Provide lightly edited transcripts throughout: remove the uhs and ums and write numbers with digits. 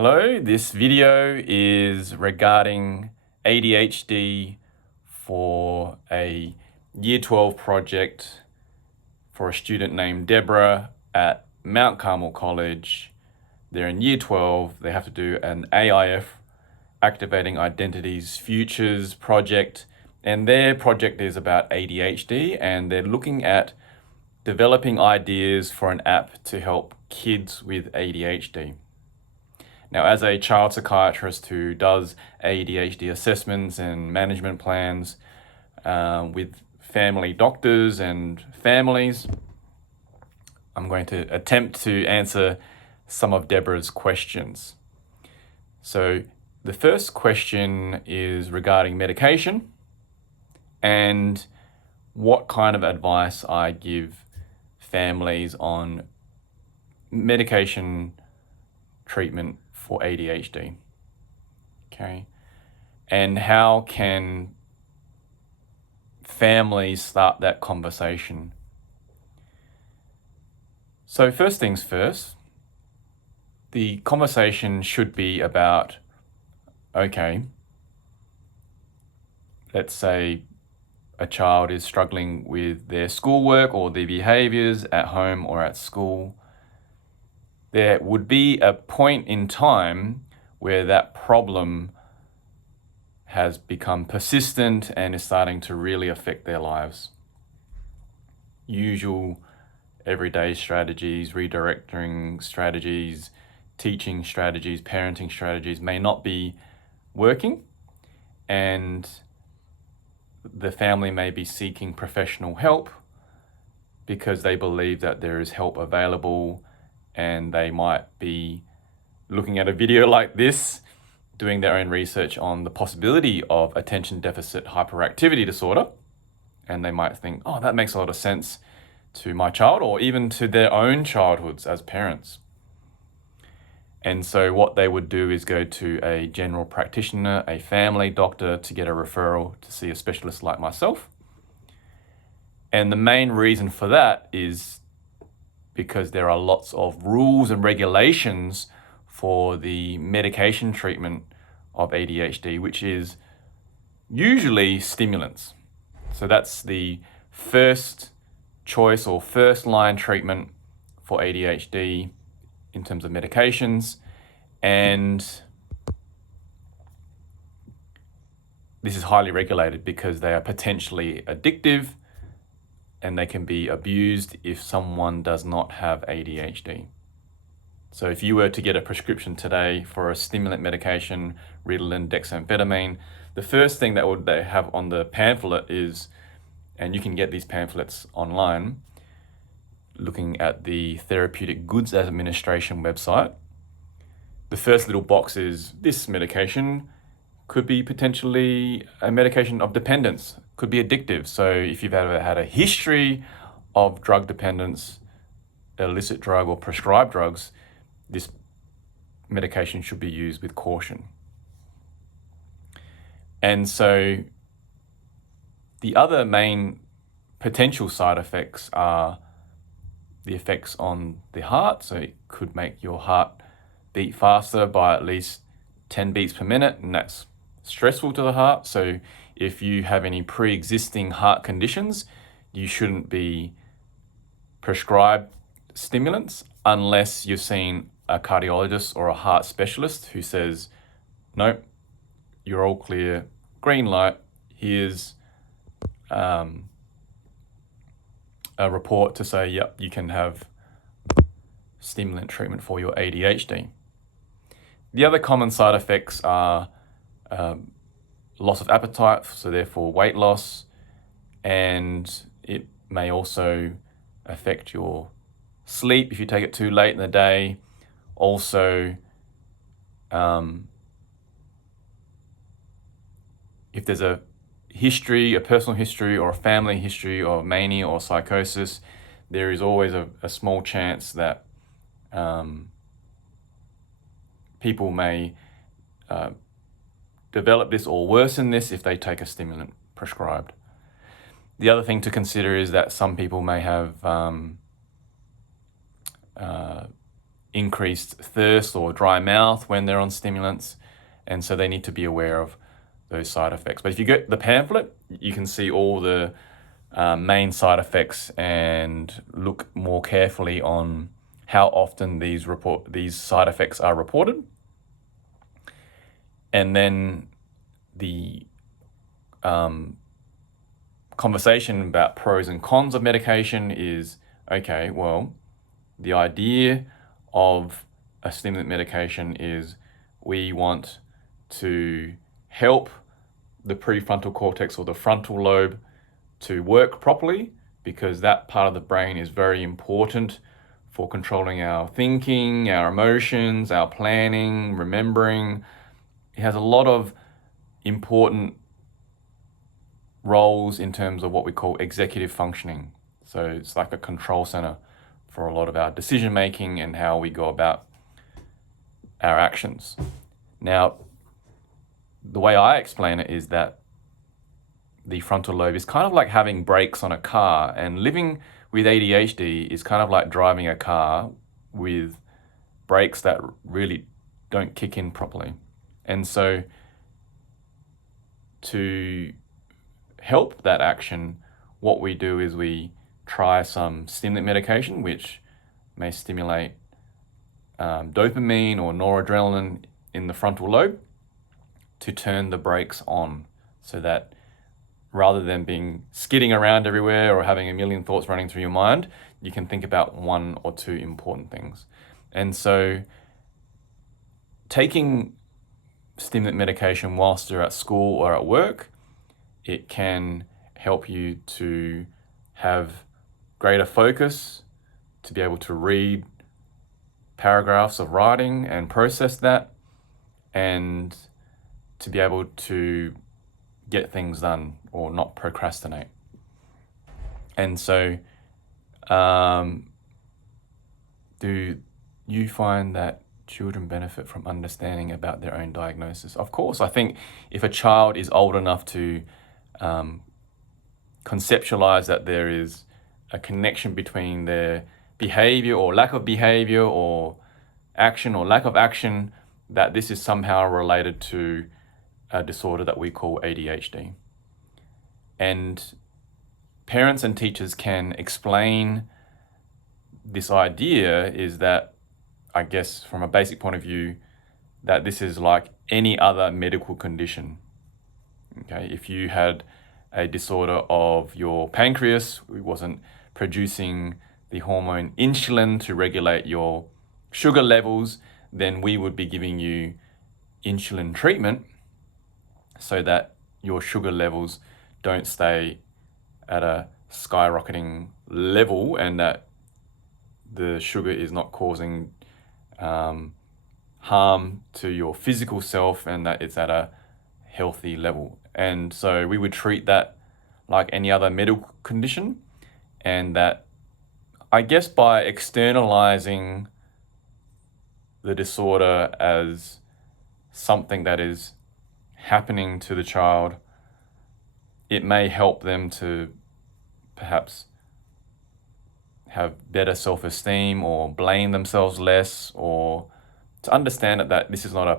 Hello, this video is regarding ADHD for a Year 12 project for a student named Deborah at Mount Carmel College. They're in Year 12. They have to do an AIF, Activating Identities Futures project, and their project is about ADHD, and they're looking at developing ideas for an app to help kids with ADHD. Now, as a child psychiatrist who does ADHD assessments and management plans with family doctors and families, I'm going to attempt to answer some of Deborah's questions. So the first question is regarding medication and what kind of advice I give families on medication treatment for ADHD. Okay. And how can families start that conversation? So first things first, the conversation should be about, okay, let's say a child is struggling with their schoolwork or their behaviors at home or at school. There would be a point in time where that problem has become persistent and is starting to really affect their lives. Usual everyday strategies, redirecting strategies, teaching strategies, parenting strategies may not be working, and the family may be seeking professional help because they believe that there is help available, and they might be looking at a video like this, doing their own research on the possibility of attention deficit hyperactivity disorder. And they might think, oh, that makes a lot of sense to my child, or even to their own childhoods as parents. And so what they would do is go to a general practitioner, a family doctor, to get a referral to see a specialist like myself. And the main reason for that is because there are lots of rules and regulations for the medication treatment of ADHD, which is usually stimulants. So that's the first choice or first line treatment for ADHD in terms of medications. And this is highly regulated because they are potentially addictive, and they can be abused if someone does not have ADHD. So if you were to get a prescription today for a stimulant medication, Ritalin, dexamphetamine, the first thing that they have on the pamphlet is, and you can get these pamphlets online, looking at the Therapeutic Goods Administration website, the first little box is, this medication could be potentially a medication of dependence, could be addictive. So if you've ever had a history of drug dependence, illicit drug or prescribed drugs, this medication should be used with caution. And so the other main potential side effects are the effects on the heart. So it could make your heart beat faster by at least 10 beats per minute, and that's stressful to the heart. So if you have any pre-existing heart conditions, you shouldn't be prescribed stimulants unless you've seen a cardiologist or a heart specialist who says, nope, you're all clear, green light, here's a report to say, yep, you can have stimulant treatment for your ADHD. The other common side effects are loss of appetite, so therefore weight loss, and it may also affect your sleep if you take it too late in the day. Also, if there's a history, a personal history or a family history of mania or psychosis, there is always a small chance that people may develop this or worsen this if they take a stimulant prescribed. The other thing to consider is that some people may have increased thirst or dry mouth when they're on stimulants. And so they need to be aware of those side effects. But if you get the pamphlet, you can see all the main side effects and look more carefully on how often these side effects are reported. And then the conversation about pros and cons of medication is, okay, well, the idea of a stimulant medication is we want to help the prefrontal cortex or the frontal lobe to work properly, because that part of the brain is very important for controlling our thinking, our emotions, our planning, remembering. It has a lot of important roles in terms of what we call executive functioning. So it's like a control center for a lot of our decision making and how we go about our actions. Now, the way I explain it is that the frontal lobe is kind of like having brakes on a car, and living with ADHD is kind of like driving a car with brakes that really don't kick in properly. And so to help that action, what we do is we try some stimulant medication, which may stimulate dopamine or noradrenaline in the frontal lobe to turn the brakes on, so that rather than being skidding around everywhere or having a million thoughts running through your mind, you can think about one or two important things. And so taking stimulant medication whilst you're at school or at work, it can help you to have greater focus, to be able to read paragraphs of writing and process that, and to be able to get things done or not procrastinate. And so, do you find that children benefit from understanding about their own diagnosis? Of course, I think if a child is old enough to conceptualize that there is a connection between their behavior or lack of behavior or action or lack of action, that this is somehow related to a disorder that we call ADHD. And parents and teachers can explain this idea, is that, I guess from a basic point of view, that this is like any other medical condition. Okay, if you had a disorder of your pancreas, it wasn't producing the hormone insulin to regulate your sugar levels, then we would be giving you insulin treatment so that your sugar levels don't stay at a skyrocketing level, and that the sugar is not causing harm to your physical self, and that it's at a healthy level. And so we would treat that like any other medical condition, and that, I guess, by externalizing the disorder as something that is happening to the child, it may help them to perhaps have better self-esteem or blame themselves less, or to understand that this is not a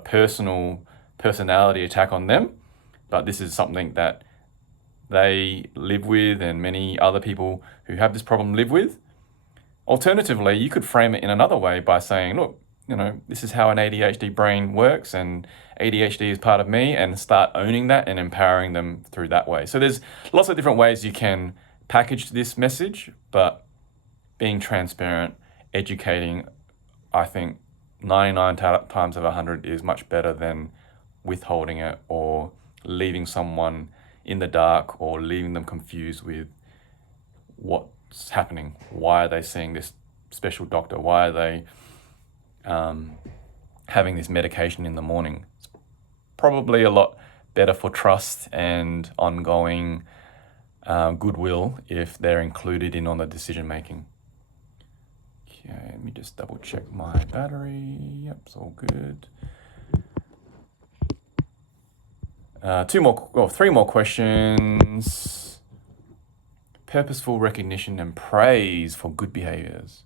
personality attack on them, but this is something that they live with and many other people who have this problem live with. Alternatively, you could frame it in another way by saying, look, this is how an ADHD brain works, and ADHD is part of me, and start owning that and empowering them through that way. So there's lots of different ways you can package this message, but being transparent, educating, I think 99 times out of 100 is much better than withholding it or leaving someone in the dark or leaving them confused with what's happening. Why are they seeing this special doctor? Why are they having this medication in the morning? It's probably a lot better for trust and ongoing goodwill if they're included in on the decision making. Okay, let me just double check my battery. Yep, it's all good. Three more questions. Purposeful recognition and praise for good behaviors.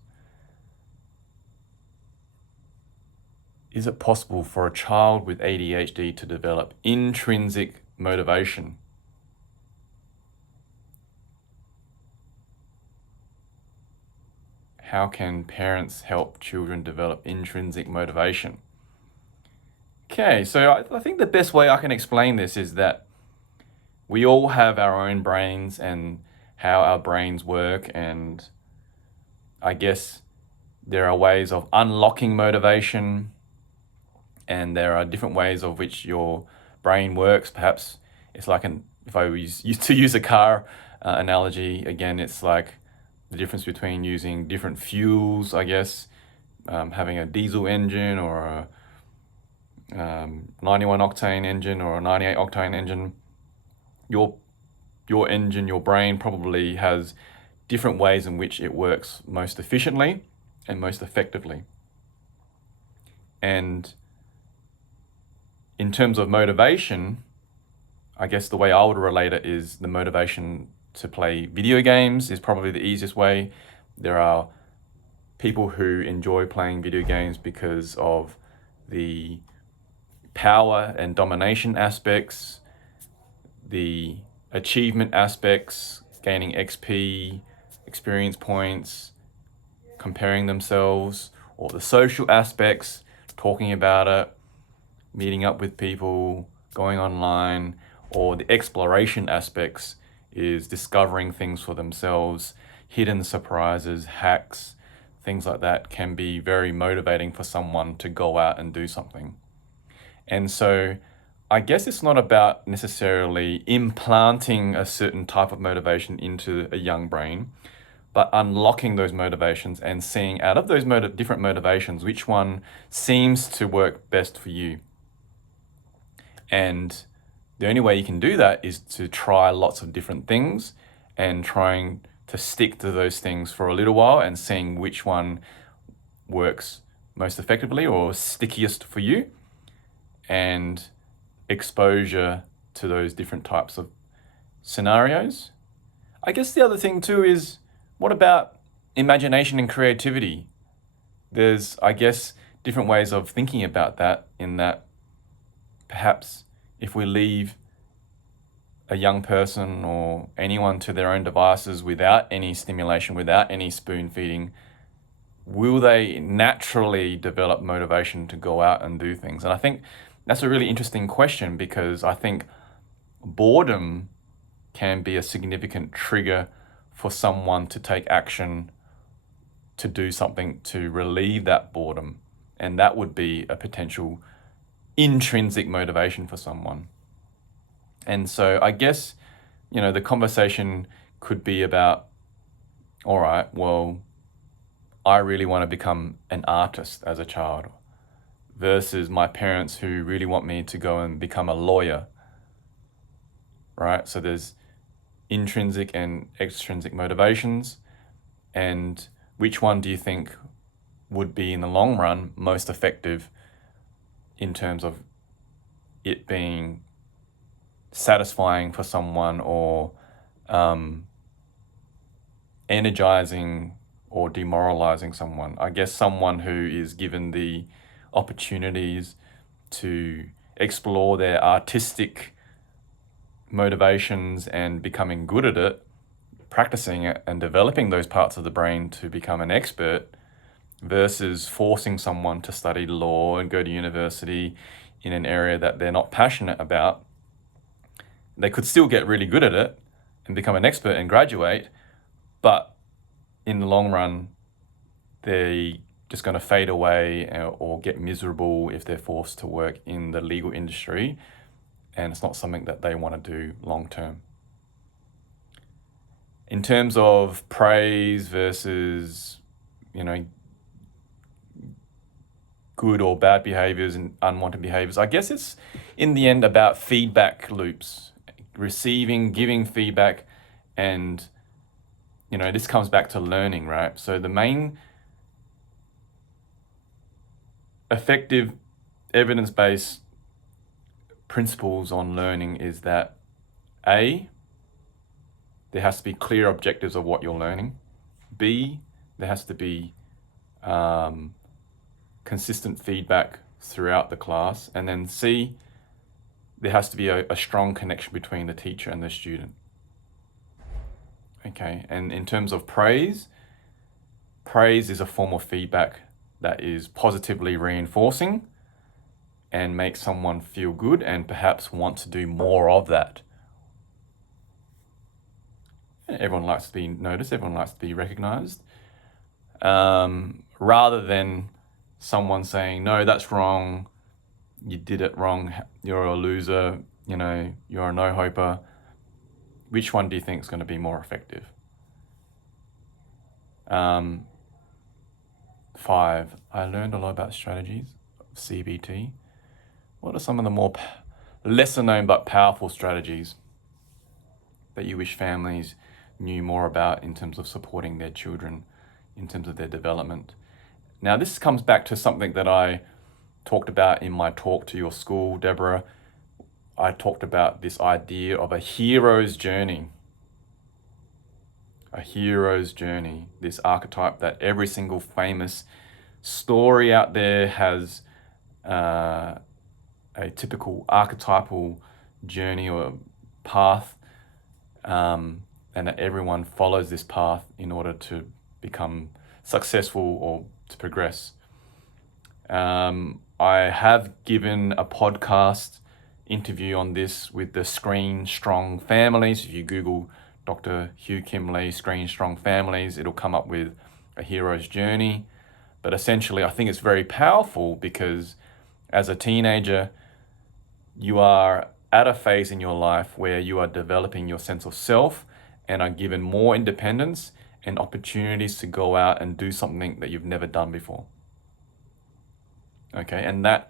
is it possible for a child with ADHD to develop intrinsic motivation? How can parents help children develop intrinsic motivation? Okay, so I think the best way I can explain this is that we all have our own brains and how our brains work, and I guess there are ways of unlocking motivation, and there are different ways of which your brain works. Perhaps it's like if I used to use a car analogy, again, it's like the difference between using different fuels, I guess, having a diesel engine or a 91 octane engine or a 98 octane engine. Your engine, your brain probably has different ways in which it works most efficiently and most effectively. And in terms of motivation, I guess the way I would relate it is the motivation to play video games is probably the easiest way. There are people who enjoy playing video games because of the power and domination aspects, the achievement aspects, gaining XP, experience points, comparing themselves, or the social aspects, talking about it, meeting up with people, going online, or the exploration aspects is discovering things for themselves, hidden surprises, hacks, things like that can be very motivating for someone to go out and do something. And so I guess it's not about necessarily implanting a certain type of motivation into a young brain, but unlocking those motivations and seeing out of those different motivations, which one seems to work best for you. And the only way you can do that is to try lots of different things and trying to stick to those things for a little while and seeing which one works most effectively or stickiest for you, and exposure to those different types of scenarios. I guess the other thing too is, what about imagination and creativity? There's, I guess, different ways of thinking about that, in that perhaps if we leave a young person or anyone to their own devices without any stimulation, without any spoon feeding, will they naturally develop motivation to go out and do things? And I think that's a really interesting question, because I think boredom can be a significant trigger for someone to take action to do something to relieve that boredom. And that would be a potential intrinsic motivation for someone. And so I guess, the conversation could be about, all right, well, I really want to become an artist as a child, versus my parents who really want me to go and become a lawyer, right? So there's intrinsic and extrinsic motivations, and which one do you think would be in the long run most effective in terms of it being satisfying for someone, or energizing or demoralizing someone? I guess someone who is given the opportunities to explore their artistic motivations and becoming good at it, practicing it and developing those parts of the brain to become an expert, versus forcing someone to study law and go to university in an area that they're not passionate about. They could still get really good at it and become an expert and graduate, but in the long run, they're just going to fade away or get miserable if they're forced to work in the legal industry, and it's not something that they want to do long term. In terms of praise versus, good or bad behaviors and unwanted behaviors, I guess it's in the end about feedback loops, receiving, giving feedback, and this comes back to learning, right? So the main effective evidence-based principles on learning is that A, there has to be clear objectives of what you're learning. B, there has to be consistent feedback throughout the class. And then C, there has to be a strong connection between the teacher and the student. Okay, and in terms of praise is a form of feedback that is positively reinforcing and makes someone feel good and perhaps want to do more of that. Everyone likes to be noticed, everyone likes to be recognized. Rather than someone saying, no, that's wrong, you did it wrong, you're a loser, you're a no-hoper. Which one do you think is going to be more effective? 5, I learned a lot about strategies, CBT. What are some of the more lesser known but powerful strategies that you wish families knew more about in terms of supporting their children, in terms of their development? Now, this comes back to something that I talked about in my talk to your school, Deborah. I talked about this idea of a hero's journey. A hero's journey, this archetype that every single famous story out there has a typical archetypal journey or path, and that everyone follows this path in order to become successful or to progress. I have given a podcast interview on this with the Screen Strong Families. If you Google Dr. Huu Kim Lee, Screen Strong Families, it'll come up with a hero's journey. But essentially, I think it's very powerful because as a teenager, you are at a phase in your life where you are developing your sense of self and are given more independence and opportunities to go out and do something that you've never done before. Okay, and that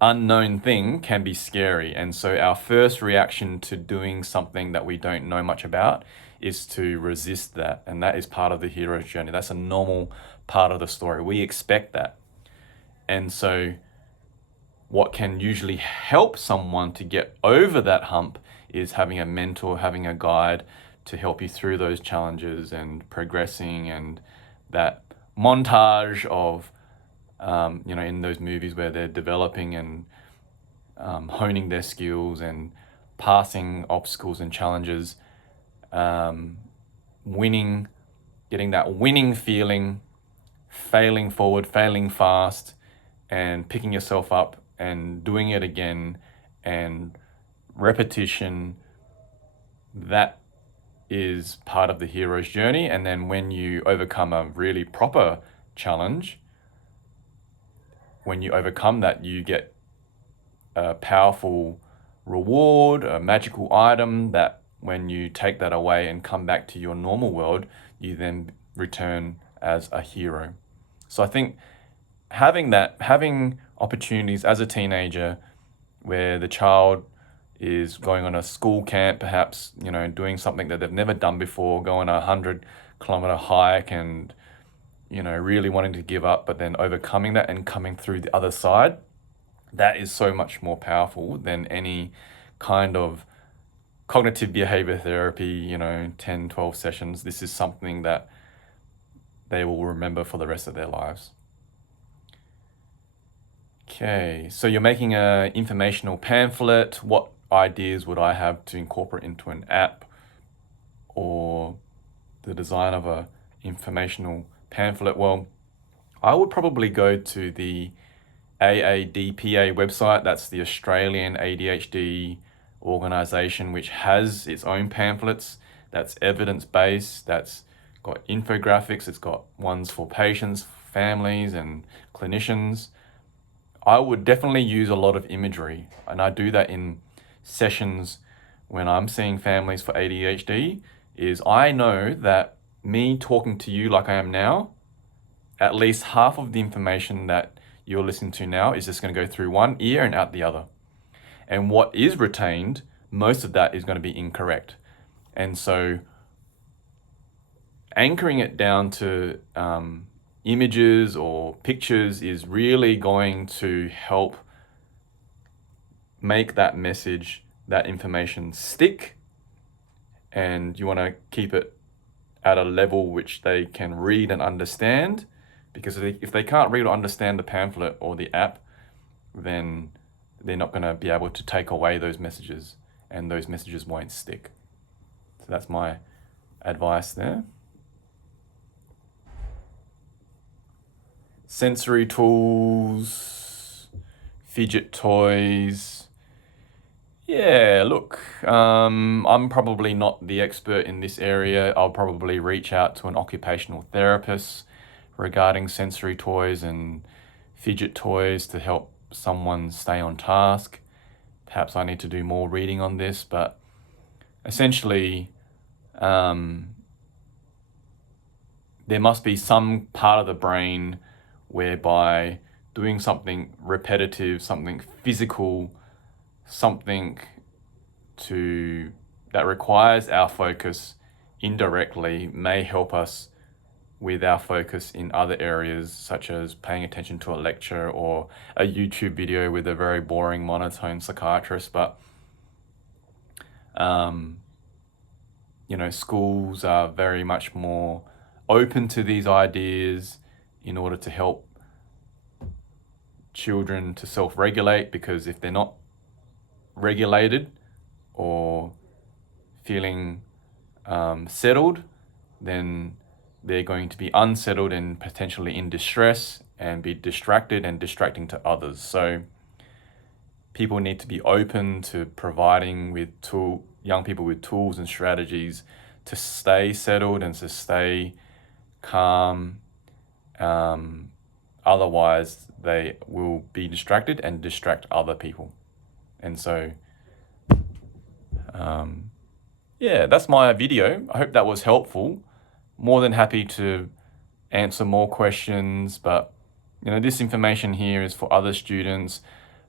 unknown thing can be scary. And so our first reaction to doing something that we don't know much about is to resist that. And that is part of the hero's journey. That's a normal part of the story. We expect that. And so what can usually help someone to get over that hump is having a mentor, having a guide to help you through those challenges and progressing, and that montage of in those movies where they're developing and honing their skills and passing obstacles and challenges, winning, getting that winning feeling, failing forward, failing fast, and picking yourself up and doing it again, and repetition. That is part of the hero's journey. And then when you overcome a really proper challenge, when you overcome that, you get a powerful reward, a magical item that when you take that away and come back to your normal world, you then return as a hero. So I think having opportunities as a teenager where the child is going on a school camp, perhaps, doing something that they've never done before, going a 100-kilometer hike and, really wanting to give up, but then overcoming that and coming through the other side, that is so much more powerful than any kind of cognitive behavior therapy, 10, 12 sessions. This is something that they will remember for the rest of their lives. Okay, so you're making an informational pamphlet. What ideas would I have to incorporate into an app or the design of a informational pamphlet? Well, I would probably go to the AADPA website. That's the Australian ADHD organisation, which has its own pamphlets. That's evidence-based, that's got infographics, it's got ones for patients, families and clinicians. I would definitely use a lot of imagery, and I do that in sessions when I'm seeing families for ADHD. Is I know that me talking to you like I am now, at least half of the information that you're listening to now is just going to go through one ear and out the other. And what is retained, most of that is going to be incorrect. And so anchoring it down to images or pictures is really going to help make that message, that information stick, and you want to keep it at a level which they can read and understand, because if they can't read or understand the pamphlet or the app, then they're not going to be able to take away those messages, and those messages won't stick. So that's my advice there. Sensory tools, fidget toys. Yeah, look, I'm probably not the expert in this area. I'll probably reach out to an occupational therapist regarding sensory toys and fidget toys to help someone stay on task. Perhaps I need to do more reading on this, but essentially, there must be some part of the brain whereby doing something repetitive, something physical, something that requires our focus indirectly may help us with our focus in other areas, such as paying attention to a lecture or a YouTube video with a very boring monotone psychiatrist. But schools are very much more open to these ideas in order to help children to self-regulate, because if they're not regulated or feeling settled, then they're going to be unsettled and potentially in distress and be distracted and distracting to others. So people need to be open to providing young people with tools and strategies to stay settled and to stay calm. Otherwise, they will be distracted and distract other people. And so, that's my video. I hope that was helpful. More than happy to answer more questions, but this information here is for other students,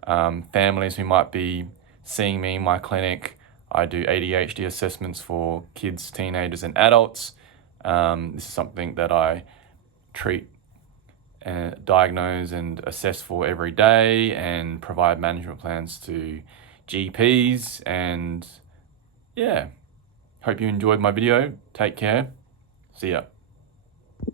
families who might be seeing me in my clinic. I do ADHD assessments for kids, teenagers, and adults. This is something that I treat, diagnose, and assess for every day, and provide management plans to GPs. And hope you enjoyed my video. Take care. See ya.